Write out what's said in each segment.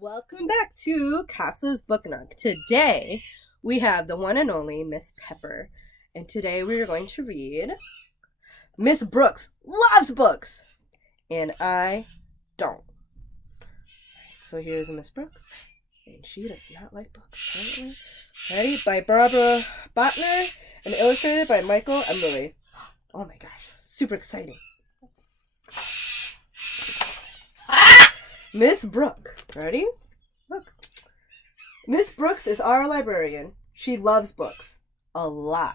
Welcome back to Casa's Book Nook. Today we have the one and only Miss Pepper, and today we are going to read Miss Brooks loves books, and I don't. So here's Miss Brooks, and she does not like books, apparently. Ready? By Barbara Botner and illustrated by Michael Emily. Oh my gosh, super exciting. Miss Brooke. Ready? Look. Miss Brooks is our librarian. She loves books. A lot.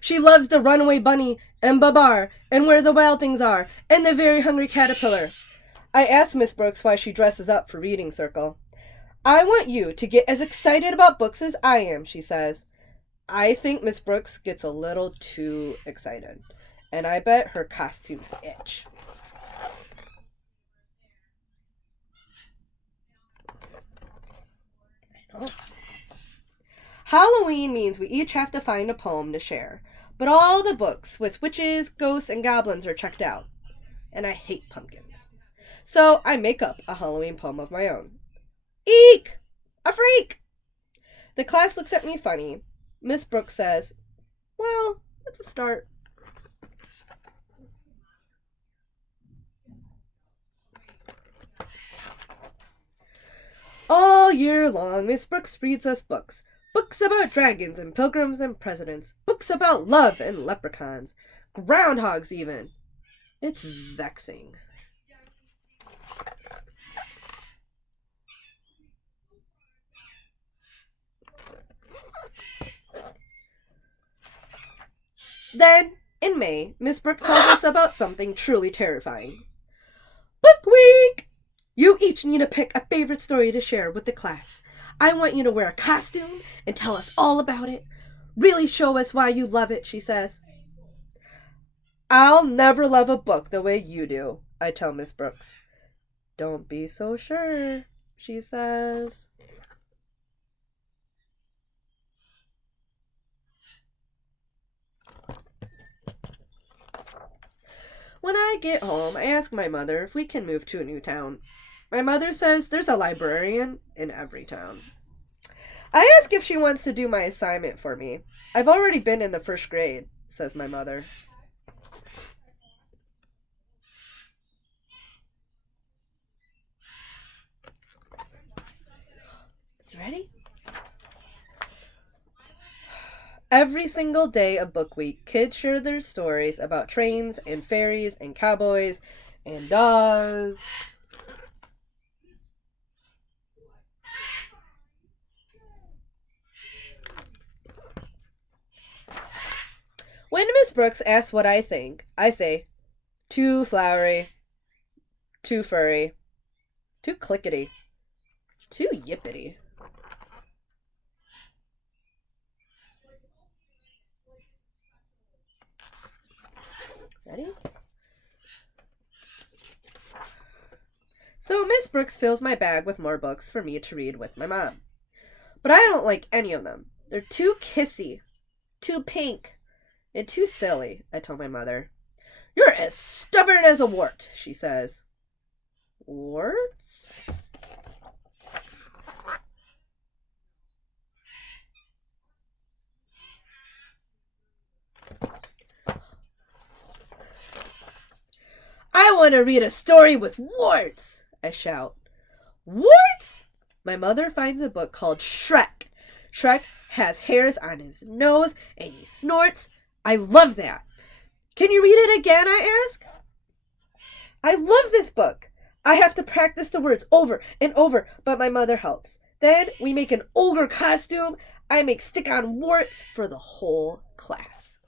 She loves the runaway bunny and Babar and where the wild things are and the very hungry caterpillar. I asked Miss Brooks why she dresses up for reading circle. I want you to get as excited about books as I am, she says. I think Miss Brooks gets a little too excited, and I bet her costumes itch. Halloween means we each have to find a poem to share, but all the books with witches, ghosts, and goblins are checked out, and I hate pumpkins. So I make up a Halloween poem of my own. Eek! A freak! The class looks at me funny. Miss Brooks says, well, it's a start. All year long, Miss Brooks reads us books. Books about dragons and pilgrims and presidents. Books about love and leprechauns. Groundhogs, even. It's vexing. Then, in May, Miss Brooks tells us about something truly terrifying. Book Week! You each need to pick a favorite story to share with the class. I want you to wear a costume and tell us all about it. Really show us why you love it, she says. I'll never love a book the way you do, I tell Miss Brooks. Don't be so sure, she says. When I get home, I ask my mother if we can move to a new town. My mother says there's a librarian in every town. I ask if she wants to do my assignment for me. I've already been in the first grade, says my mother. You ready? Every single day of Book Week, kids share their stories about trains and fairies and cowboys and dogs. When Miss Brooks asks what I think, I say, too flowery, too furry, too clickety, too yippity. Ready? So Miss Brooks fills my bag with more books for me to read with my mom. But I don't like any of them. They're too kissy, too pink, and too silly, I tell my mother. You're as stubborn as a wart, she says. Wart? I want to read a story with warts, I shout. Warts? My mother finds a book called Shrek. Shrek has hairs on his nose and he snorts. I love that. Can you read it again, I ask? I love this book. I have to practice the words over and over, but my mother helps. Then we make an ogre costume. I make stick-on warts for the whole class.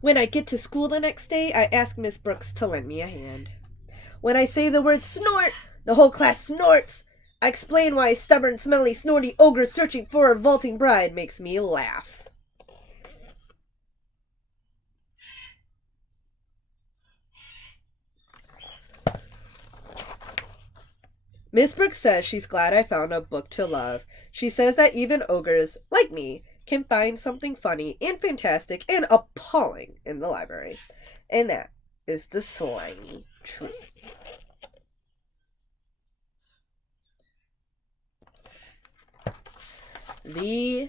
When I get to school the next day, I ask Miss Brooks to lend me a hand. When I say the word snort, the whole class snorts. I explain why a stubborn, smelly, snorty ogre searching for a vaulting bride makes me laugh. Miss Brooks says she's glad I found a book to love. She says that even ogres, like me, can find something funny and fantastic and appalling in the library. And that is the slimy truth. The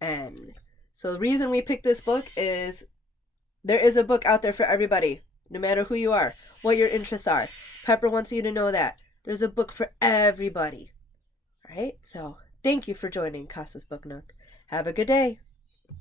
end. So the reason we picked this book is there is a book out there for everybody, no matter who you are, what your interests are. Pepper wants you to know that. There's a book for everybody. All right? So thank you for joining Casa's Book Nook. Have a good day.